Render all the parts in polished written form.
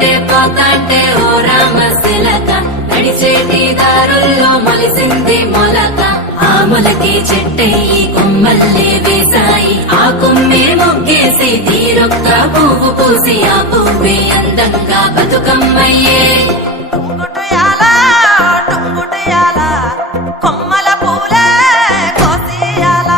పోతాంటే ఓ రామశిలక నడిచేటి దారుల్లో మొలిసింది మొలక ఆ మొలకి చెట్టయి కొమ్మల్లే వేసాయి ఆ కొమ్మే మొగ్గేసి తీరొక్క పువ్వు పూసి ఆ పువ్వే అందంగా బతుకమ్మయ్యే కొమ్మల పూలే కోసియాల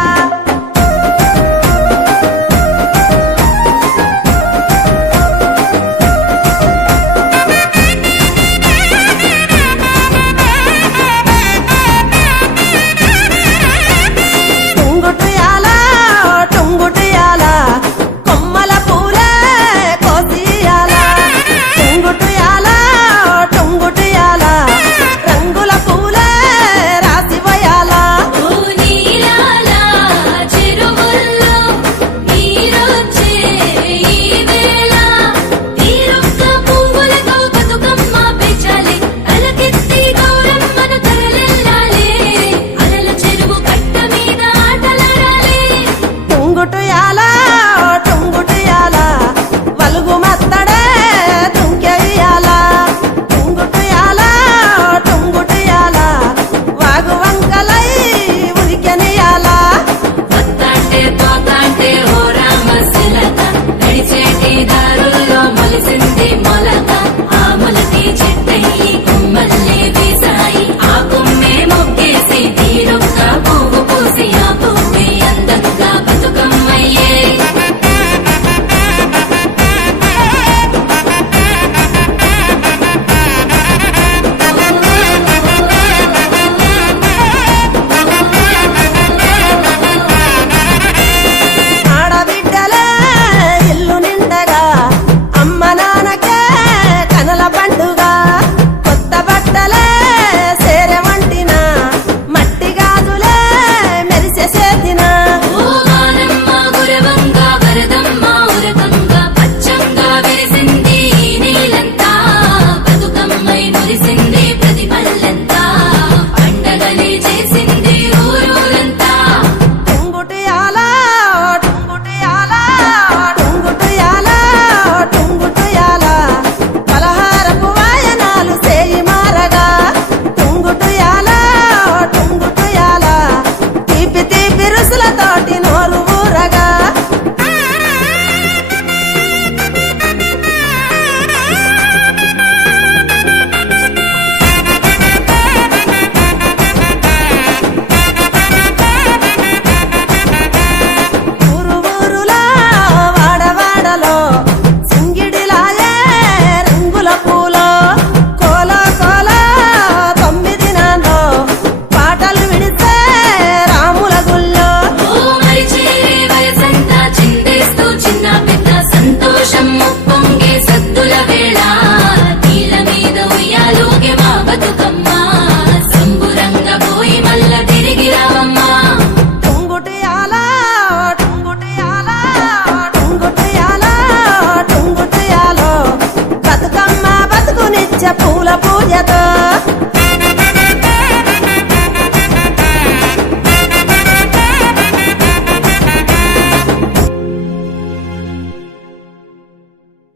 టుంగుటియాల కొమ్మల పూలే కోసియాల టుంగుటియాల రంగుల పూలే రాసివయాల చెరువుల్లో నీరొచ్చే ఈ వేళ తీరొక్క పువ్వులతో బతుకమ్మ పెంచాలి అలకెత్తి గౌరమ్మను తరలిల్లాలి అలల చెరువు కట్ట మీద ఆటలాడాలి టుంగుటియాల వలుగు మత్తడే తుంకెయ్యాల టుంగుటియాల వాగు వంకలై ఉరికెనియాల పోతాంటే ఓ రామశిలక నడిచేటి దారుల్లో మొలిసింది మొలక ఆ మొలకి చెట్టయి కొమ్మల్లే వేసాయి ఆ కొమ్మే మొగ్గేసి తీరొక్క పువ్వు పూసి ఆ పువ్వే అందంగా బతుకమ్మయ్యే ఆడబిడ్డలే ఇల్లు నిండగా అమ్మ నాన్నకే కనుల పండుగ కొత్త బట్టలే సేరె వంటిన మట్టి గాజులే మెరిసే చేతిన ఓ వానమ్మ గురవంగా వరదమ్మ ఉరకంగా పచ్చంగా విరిసింది ఈ నీలంతా బతుకమ్మై మురిసింది ప్రతి పల్లెంతా పండగలే చేసింది ఊరూరంతా టుంగుటియాల పలహారపు వాయనాలు సేయి మారగా టుంగుటియాల తీపి తీపి రుసులతోటి నోరు ఊరగా ఊరులా వాడవాడలో సింగిడిలాయే రంగుల పూలో కోల 9 నాలో పాటలు విడిసే రాముల గుళ్ళో ఓ మరిచేరే వయసంతా చిందేస్తూ చిన్న పెద్ద సంతోషం పొంగే సద్దుల వేళ నీళ్ళ మీద ఉయ్యాలోగే మా బతుకమ్మ సంబురంగా పోయి మల్ల తిరిగి రావమ్మా టుంగుటియాలో బతుకమ్మ బతుకునిచ్చ పూల పూజతో